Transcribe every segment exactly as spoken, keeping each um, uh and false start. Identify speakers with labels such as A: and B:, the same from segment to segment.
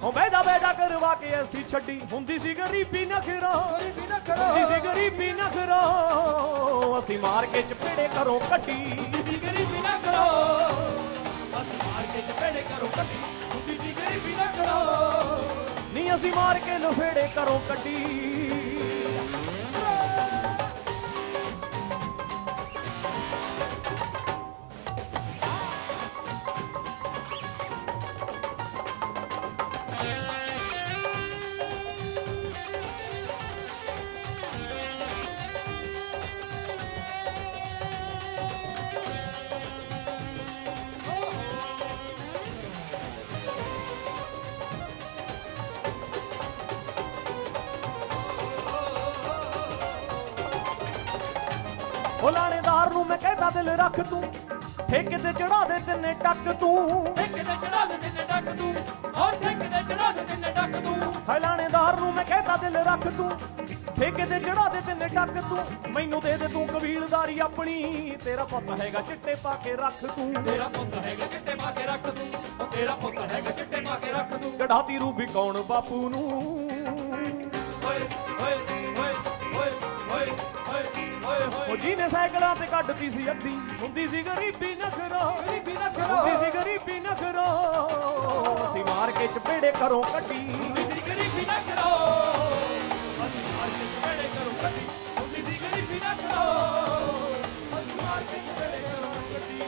A: ਉਹ ਬੈਦਾ ਬੈਦਾ ਕਰਵਾ ਕੇ ਐਸੀ ਛੱਡੀ ਹੁੰਦੀ ਸੀ ਗਰੀਬੀ ਨਖਰੋ
B: ਗਰੀਬੀ ਨਖਰੋ
A: ਹੁੰਦੀ ਸੀ ਗਰੀਬੀ ਨਖਰੋ ਅਸੀਂ ਮਾਰ ਕੇ ਚਪੇੜੇ ਘਰੋਂ ਕੱਢੀ
B: ਹੁੰਦੀ ਸੀ ਗਰੀਬੀ ਨਖਰੋ ਅਸੀਂ ਮਾਰ ਕੇ ਚਪੇੜੇ ਘਰੋਂ ਕੱਢੀ ਹੁੰਦੀ ਸੀ ਗਰੀਬੀ ਨਖਰੋ
A: ਨੀ ਅਸੀਂ ਮਾਰ ਕੇ ਲਫੇੜੇ ਘਰੋਂ ਕੱਢੀ ਉਹ ਲਾਣੇਦਾਰ ਨੂੰ ਮੈਂ ਕਹਿੰਦਾ ਦਿਲ ਰੱਖ ਤੂੰ ਠੇਕੇ ਤੇ ਚੜਾ ਦੇ ਤਿੰਨੇ ਟੱਕ ਤੂੰ
B: ਠੇਕੇ ਤੇ ਚੜਾ ਦੇ ਤਿੰਨੇ ਟੱਕ ਤੂੰ ਹੋਰ ਠੇਕੇ ਤੇ ਚੜਾ ਦੇ ਤਿੰਨੇ ਟੱਕ ਤੂੰ
A: ਹਾਏ ਲਾਣੇਦਾਰ ਨੂੰ ਮੈਂ ਕਹਿੰਦਾ ਦਿਲ ਰੱਖ ਤੂੰ ਠੇਕੇ ਤੇ ਚੜਾ ਦੇ ਤਿੰਨੇ ਟੱਕ ਤੂੰ ਮੈਨੂੰ ਦੇ ਦੇ ਤੂੰ ਕਬੀਲਦਾਰੀ ਆਪਣੀ ਤੇਰਾ ਪੁੱਤ ਹੈਗਾ ਚਿੱਟੇ ਪਾ ਕੇ ਰੱਖ ਤੂੰ
B: ਤੇਰਾ ਪੁੱਤ ਹੈਗਾ ਚਿੱਟੇ ਪਾ ਕੇ ਰੱਖ ਤੂੰ ਉਹ ਤੇਰਾ ਪੁੱਤ ਹੈਗਾ ਚਿੱਟੇ ਪਾ ਕੇ ਰੱਖ ਤੂੰ
A: ਕਢਾਤੀ ਰੂਬੀ ਕੌਣ ਬਾਪੂ ਨੂੰ
B: ਓਏ ਓਏ ਓਏ ਓਏ ਓਏ ਓਏ
A: ਉਹ ਜਿਹਨੇ ਸਾਈਕਲਾਂ ਤੇ ਕੱਢਤੀ ਸੀ ਅੱਧੀ ਹੁੰਦੀ ਸੀ ਗਰੀਬੀ ਨਖਰੋ
B: ਗਰੀਬੀ ਨਖਰੋ
A: ਹੁੰਦੀ ਸੀ ਗਰੀਬੀ ਨਖਰੋ ਅਸੀਂ ਮਾਰ ਕੇ ਚਪੇੜੇ ਘਰੋਂ ਕੱਢੀ
B: ਹੁੰਦੀ ਸੀ ਗਰੀਬੀ ਨਖਰੋ ਅਸੀਂ ਮਾਰ ਕੇ ਚਪੇੜੇ ਘਰੋਂ ਕੱਢੀ ਹੁੰਦੀ ਸੀ ਗਰੀਬੀ ਨਖਰੋ ਅਸੀਂ ਮਾਰ ਕੇ ਚਪੇੜੇ ਘਰੋਂ ਕੱਢੀ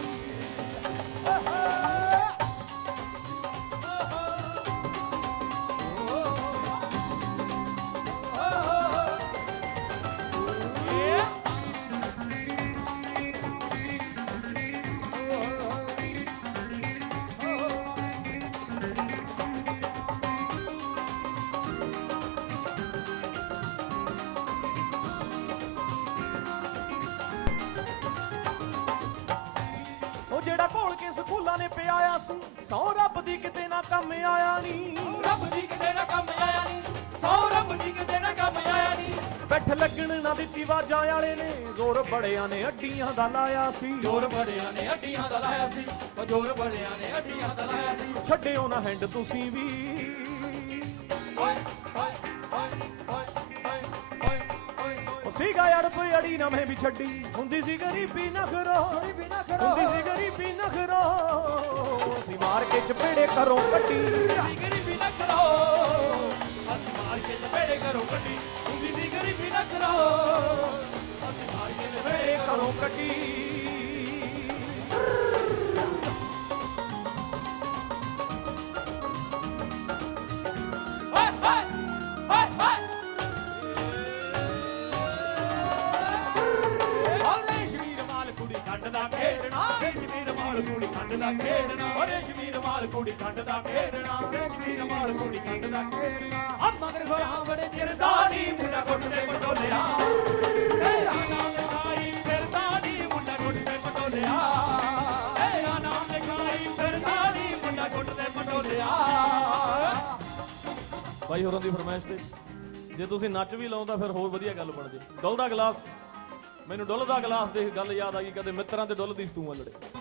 A: ਉਹ ਜਿਹੜਾ ਘੋਲ ਕੇ ਸਕੂਲਾਂ ਨੇ ਪਿਆਇਆ ਸੀ ਸੌ ਰੱਬ ਦੀ ਕਿਤੇ ਨਾ ਕੰਮ ਆਇਆ ਨੀ
B: ਰੱਬ ਦੀ ਕਿਤੇ ਨਾ ਕੰਮ ਆਇਆ ਨੀ ਸੌ ਰੱਬ ਦੀ ਕਿਤੇ ਨਾ ਕੰਮ ਆਇਆ ਨੀ
A: ਬੈਠ ਲੱਗਣ ਨਾ ਦਿੱਤੀ ਵਾਜਾਂ ਵਾਲੇ ਨੇ ਜ਼ੋਰ ਬੜਿਆਂ ਨੇ ਅੱਡੀਆਂ ਦਾ ਲਾਇਆ ਸੀ
B: ਜੋਰ ਬੜਿਆਂ ਨੇ ਅੱਡੀਆਂ ਦਾ ਲਾਇਆ ਸੀ ਉਹ ਜੋਰ ਬੜਿਆਂ ਨੇ ਅੱਡੀਆਂ ਦਾ ਲਾਇਆ ਸੀ
A: ਛੱਡਿਓ ਨਾ ਹੈਂਡ ਤੁਸੀਂ ਵੀ
B: ਓਏ ਓਏ ਓਏ ਓਏ ਓਏ ਓਏ
A: ਉਹ ਸੀਗਾ ਯਾਰ ਕੋਈ ਅੜੀ ਨਾ ਮੈਂ ਵੀ ਛੱਡੀ ਹੁੰਦੀ ਸੀ ਗਰੀਬੀ ਨਖਰੋ
B: ਗਰੀਬੀ ਨਖਰੋ
A: ਹੁੰਦੀ ਸੀ ਗਰੀਬੀ ਨਖਰੋ ਅਸੀਂ ਮਾਰ ਕੇ ਚਪੇੜੇ ਘਰੋਂ ਕੱਢੀ
B: ਹੁੰਦੀ ਗਰੀਬੀ ਨਖਰੋ ਅਸੀਂ ਮਾਰ ਕੇ ਲਪੇੜੇ ਘਰੋਂ ਕੱਢੀ ਹੁੰਦੀ ਸੀ ਗਰੀਬੀ ਨਖਰੋ ਅਸੀਂ ਮਾਰ ਕੇ ਲਪੇੜੇ
A: ਘਰੋਂ ਕੱਢੀ
B: ਓਏ ਓਏ ਓਏ ਓਏ ਓਰੇ ਸ਼ਮੀਰ ਮਾਲ ਕੁੜੀ ਖੰਡ ਦਾ ਖੇਡਣਾ ਰੇ ਸ਼ਮੀਰ ਮਾਲ ਕੁੜੀ ਖੰਡ ਦਾ ਖੇਡਣਾ ਓਰੇ ਸ਼ਮੀਰ ਮਾਲ ਕੁੜੀ ਖੰਡ ਦਾ ਖੇਡਣਾ ਰੇ ਸ਼ਮੀਰ ਮਾਲ ਕੁੜੀ ਖੰਡ ਦਾ ਖੇਡਣਾ ਆ ਮਗਰ ਹੋਇਆ ਬੜੇ ਚਿਰਦਾ ਨੀ ਮੁੰਡਾ ਗੁੱਟਦੇ ਪਟੋਲਿਆ ਤੇਰਾ ਨਾਮ ਲਿਖਾਈ ਫਿਰਦਾ ਨੀ ਮੁੰਡਾ ਗੁੱਟਦੇ ਪਟੋਲਿਆ ਤੇਰਾ ਨਾਮ ਲਿਖਾਈ ਫਿਰਦਾ ਨੀ ਮੁੰਡਾ ਗੁੱਟਦੇ ਪਟੋਲਿਆ
A: ਬਾਈ ਹੋਰਾਂ ਦੀ ਫਰਮਾਇਸ਼ ਤੇ ਜੇ ਤੁਸੀਂ ਨੱਚ ਵੀ ਲਾਉਂਦਾ ਫਿਰ ਹੋਰ ਵਧੀਆ ਗੱਲ ਬਣ ਜੇ ਡੁੱਲਦਾ ਗਲਾਸ ਮੈਨੂੰ ਡੁੱਲਦਾ ਗਲਾਸ ਦੇਖ ਗੱਲ ਯਾਦ ਆ ਗਈ ਕਦੇ ਮਿੱਤਰਾਂ ਤੇ ਡੁੱਲਦੀ ਸੀ ਤੂੰ ਅਲੜੇ